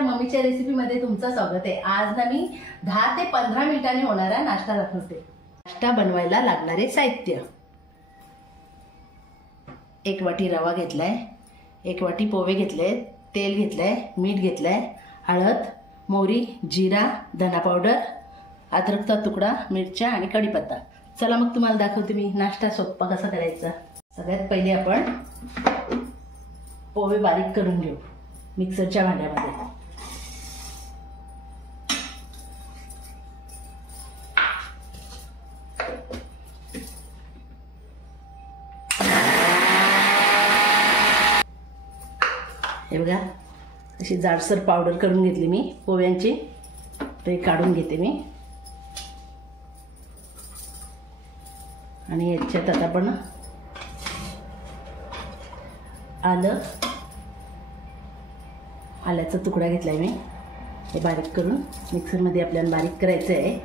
नमस्कार, मम्मीच्या रेसिपीमध्ये तुमचं स्वागत आहे। आज ना मी 10 ते 15 मिनिटांनी होणारा नाश्ता दाखवते। नाश्ता बनवायला लागणारे साहित्य: 1 वाटी रवा घेतलाय, 1 वाटी पोहे घेतले, तेल घेतलंय, मीठ घेतलंय, हळद, मोहरी, जीरा, धना पावडर, अद्रकचा तुकडा, मिरच्या आणि कढीपत्ता। चला मग तुम्हाला दाखवते मी नाश्ता सोपा कसा करायचा। सगळ्यात पहिले आपण पोहे बारीक करून घेऊ मिक्सरच्या भांड्यामध्ये। हे बघा, अशी जाडसर पावडर करून घेतली मी पोह्यांची। ते काढून घेते मी आणि याच्यात आता आपण आल्याचा तुकडा घेतलाय मी। हे बारीक करून मिक्सरमध्ये आपल्याला बारीक करायचं आहे।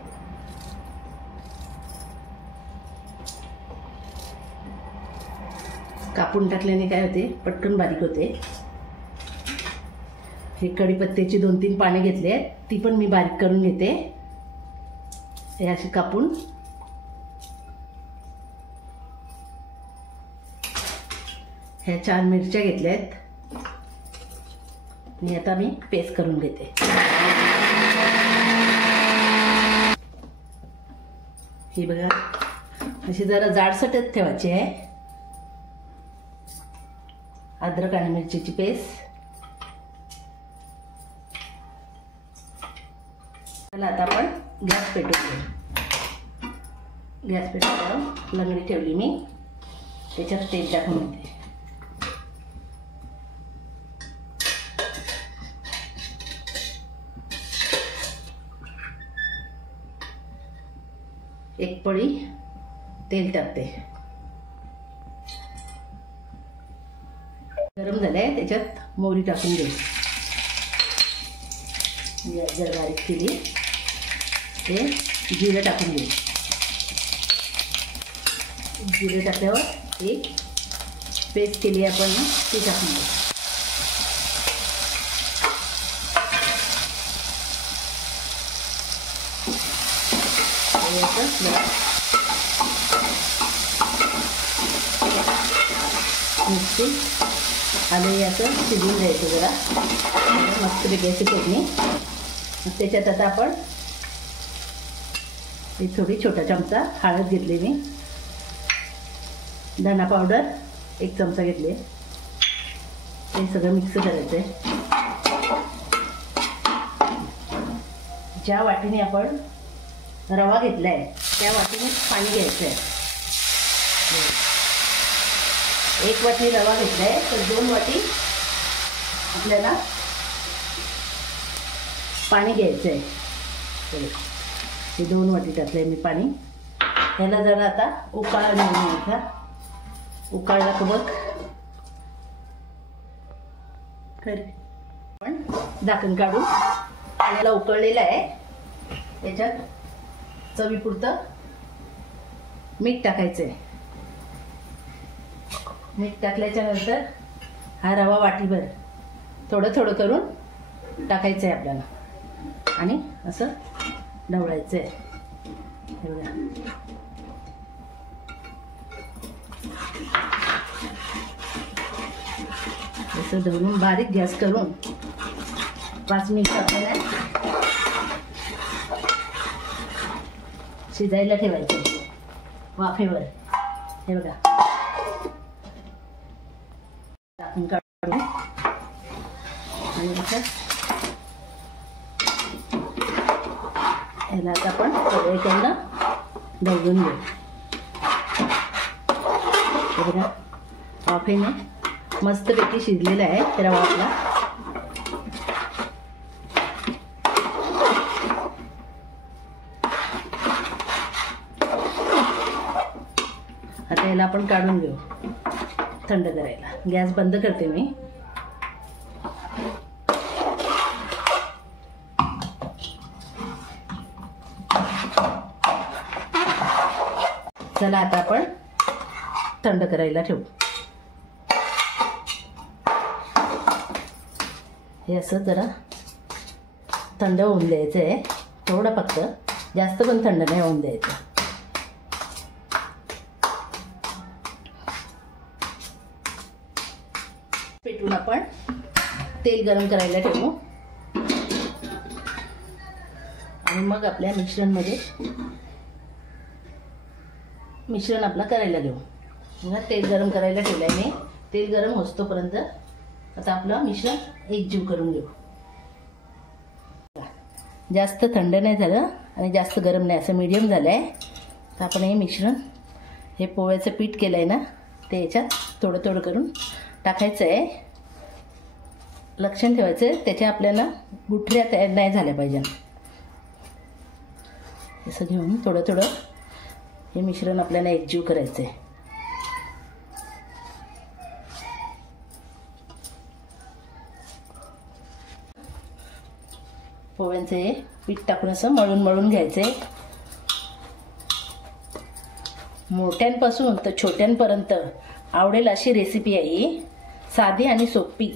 कापून टाकल्याने काय होते, पटकन बारीक होते। हे कढीपत्त्याची 2-3 पाने घेतले, ती पण मी बारीक करून घेते। हे अशी कापून ह्या 4 मिरच्या घेतल्यात, आणि आता मी पेस्ट करून घेते। ही बघा, अशी जरा जाडसरच ठेवायची आहे। अद्रक आणि मिरचीची पेस्ट। चला आता आपण गॅस पेटवून घेऊ। गॅस पेटवल्यावर लंगडी ठेवली मी, त्याच्यात तेल टाकून घेते। एक पळी तेल टाकते। गरम झालंय, त्याच्यात मोहरी टाकून घेऊ। जर बारीक केली ते जिरे टाकून घेऊ। जिरे टाकल्यावर एक पेस्ट केली आपण ती टाकून घेऊ। मिरची आलं याचं शिजवून द्यायचं जरा मस्त वेगळ्याची फोडणी। मग त्याच्यात आता आपण एक थोडी छोटा चमचा हळद घेतली मी, धना पावडर 1 चमचा घेतले, हे सगळं मिक्स करायचं आहे। ज्या वाटीने आपण रवा घेतलाय त्या वाटीने पाणी घ्यायचं आहे। 1 वाटी रवा घेतलाय तर 2 वाटी आपल्याला पाणी घ्यायचं आहे। हे 2 वाटी टाकलंय मी पाणी। ह्याला जरा आता उकाळा घेऊन घ्यायचा। उकाळला का बघ, पण झाकण काढून पाण्याला उकळलेलं आहे। त्याच्यात चवीपुरतं मीठ टाकायचं आहे। मीठ टाकल्याच्या नंतर हा रवा वाटीभर थोडं थोडं करून टाकायचं आहे आपल्याला, आणि असं ढवळायचं आहे। हे बघा, असं ढवळून बारीक गॅस करून 5 मिनिट आपल्याला शिजायला ठेवायचं वाफेवर। हे बघा, टाकून काढून आणि ह्याला आता आपण सगळीकडनं ढवळून घेऊ। हे बघा, वाफेने मस्तपैकी शिजलेला आहे रवा आपला। आता याला आपण काढून घेऊ थंड करायला। गॅस बंद करते मी। चला आता आपण थंड करायला ठेवू। हे असं जरा थंड होऊन द्यायचं आहे थोडं, फक्त जास्त पण थंड नाही होऊन द्यायचं. पेटून आपण तेल गरम करायला ठेवू आणि मग आपल्या मिश्रण आपलं करायला घेऊ. मग तेल गरम करायला ठेवल्याने तेल गरम होतोपर्यंत आता आपलं मिश्रण एकजीव करून घेऊ. जास्त थंड नाही झालं आणि जास्त गरम नाही, असं मीडियम झालं आहे. तर आपण हे मिश्रण, हे पोह्याचं पीठ केलं आहे ना, ते याच्यात थोडं थोडं करून टाकायचं आहे. लक्षात ठेवायचं आहे त्याच्या आपल्याला गुठळ्या तयार नाही झाल्या पाहिजे. असं घेऊन थोडं थोडं हे मिश्रण आपल्याला एकजीव करायचं आहे. पोह्यांचं हे पीठ टाकून असं मळून मळून घ्यायचं आहे. मोठ्यांपासून तर छोट्यांपर्यंत आवडेल अशी रेसिपी आहे ही. साधी आणि सोपी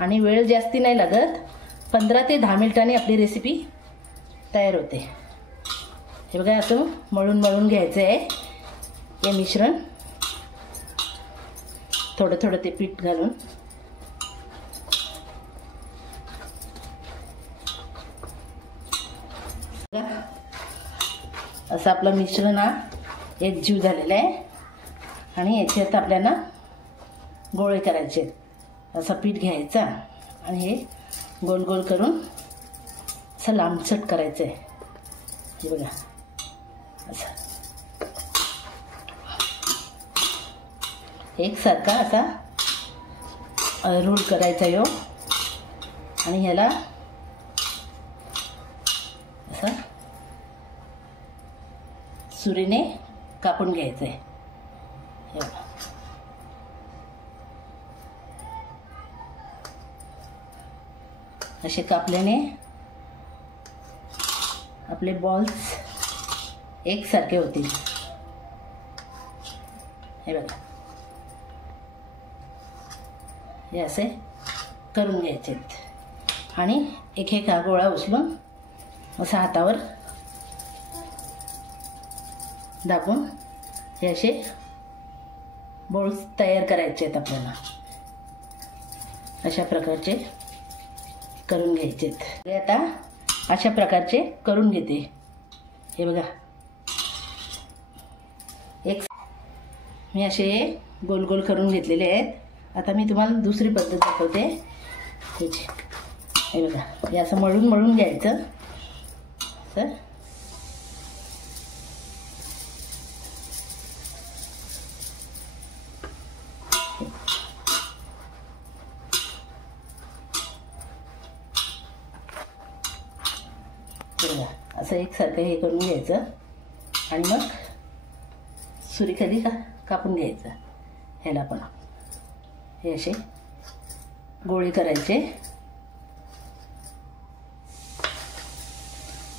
आणि वेळ जास्ती नाही लागत. 15 ते 10 मिनिटांनी आपली रेसिपी तयार होते. हे बघा, असं मळून मळून घ्यायचं आहे हे मिश्रण. थोडं थोडं ते पीठ घालून असं आपलं मिश्रण हा एकजीव झालेलं आहे. आणि याच्यात आपल्याला गोळे करायचे. असं पीठ घ्यायचं आणि हे गोल गोल करून असं लांबसट करायचं आहे. हे बघा, असं एकसारखा असा रोल करायचा यो. आणि ह्याला असं सुरीने कापून घ्यायचं आहे. हे बघा, असे कापल्याने आपले बॉल्स एकसारखे होतील. हे बघा, हे असे करून घ्यायचे. आणि एक एक गोळा उचलून असा हातावर दाबून हे असे बॉल्स तयार करायचे आहेत आपल्याला. अशा प्रकारचे करून घ्यायचे आहेत. आता अशा प्रकारचे करून घेते. हे बघा, मी असे गोल गोल करून घेतलेले आहेत. आता मी तुम्हाला दुसरी पद्धत दाखवते. हे बघा, हे असं मळून मळून घ्यायचं. तर असं एकसारखं हे करून घ्यायचं आणि मग सुरीखाली कापून घ्यायचं. ह्याला पण हे असे गोळे करायचे.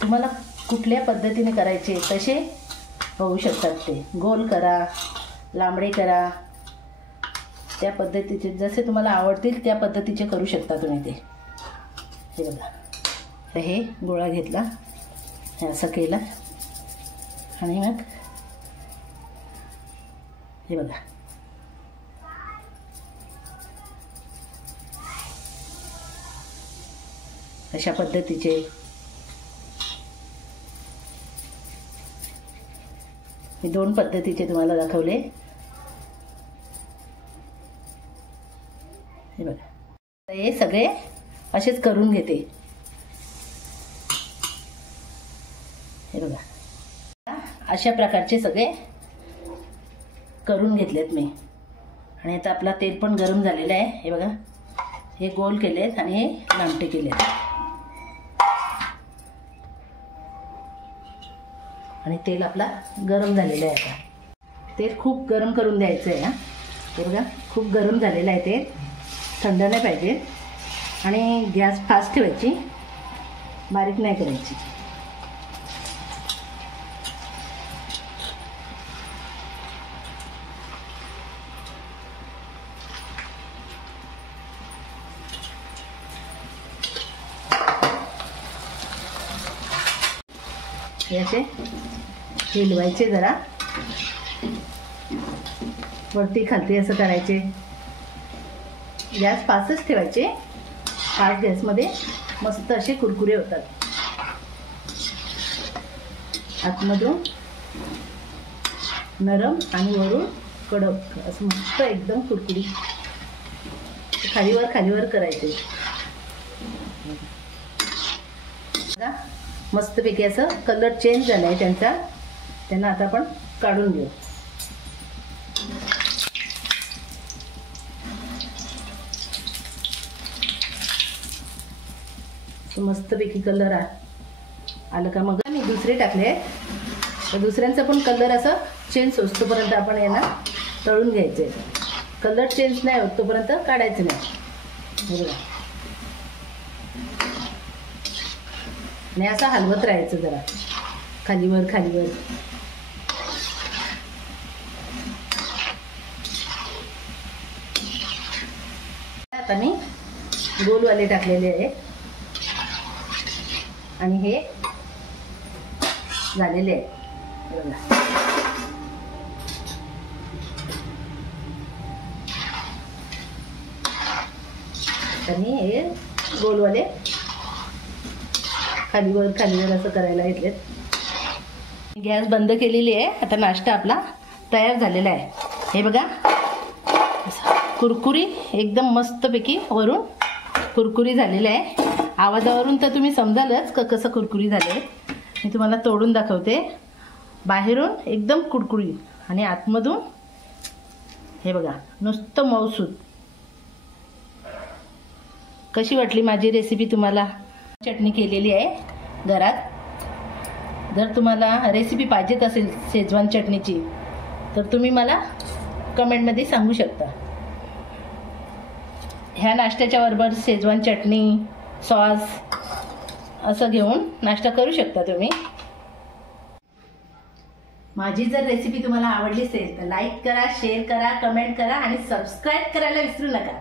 तुम्हाला कुठल्या पद्धतीने करायचे तसे होऊ शकतात. ते गोल करा, लांबडे करा, त्या पद्धतीचे जसे तुम्हाला आवडतील त्या पद्धतीचे करू शकता तुम्ही ते. हे बघा, तर हे गोळा घेतला, हे असं केलं आणि मग हे बघा, अशा पद्धतीचे मी 2 पद्धतीचे तुम्हाला दाखवले. हे बघा, हे सगळे असेच करून घेते. हे बघा, अशा प्रकारचे सगळे करून घेतलेत मी. आणि आता आपला तेल पण गरम झालेलं आहे. हे बघा, हे गोल केलेत आणि हे लांबटे केलेत. आणि तेल आपला गरम झालेलं आहे. आता तेल खूप गरम करून द्यायचं आहे. हे बघा, खूप गरम झालेलं आहे. तेल थंड नाही पाहिजे आणि गॅस फास्ट ठेवायची, बारीक नाही करायची. हे असे हिलवायचे, जरा वरती खालती असं करायचे. गॅस फास्टच ठेवायचे. फास्ट गॅसमध्ये मस्त असे कुरकुरे होतात. आतमधून नरम आणि वरून कडक असं मस्त एकदम कुरकुरी. खालीवर करायचे. मस्तपैकी असं कलर चेंज झाला आहे त्यांचा. त्यांना आता आपण काढून घेऊ. मस्तपैकी कलर आलं का मग मी दुसरे टाकले. तर दुसऱ्यांचा पण कलर असं चेंज होतोपर्यंत आपण यांना तळून घ्यायचे. कलर चेंज नाही होत तोपर्यंत काढायचं नाही. बरोबर. नाही असं हलवत राहायचं जरा खालीवर. आता मी गोलवाले टाकलेले आहे आणि हे झालेले आहे. आणि हे गोलवाले खालीवर असं करायला घेतलेत. गॅस बंद केलेली आहे. आता नाश्ता आपला तयार झालेला आहे. हे बघा कुरकुरी एकदम मस्तपैकी वरून कुरकुरी झालेलं आहे. आवाजावरून तर तुम्ही समजालच कसं कुरकुरी झाले. मी तुम्हाला तोडून दाखवते. बाहेरून एकदम कुरकुरी आणि आतमधून हे बघा नुसतं मऊसूद. कशी वाटली माझी रेसिपी तुम्हाला? चटणी केलेली आहे घरात. जर तुम्हाला रेसिपी पाहिजेत असेल शेजवान चटणीची तर तुम्ही मला कमेंटमध्ये सांगू शकता. ह्या नाश्त्याच्या बरोबर शेजवान चटणी सॉस असं घेऊन नाश्ता करू शकता तुम्ही. माझी जर रेसिपी तुम्हाला आवडली असेल तर लाईक करा, शेअर करा, कमेंट करा आणि सबस्क्राईब करायला विसरू नका.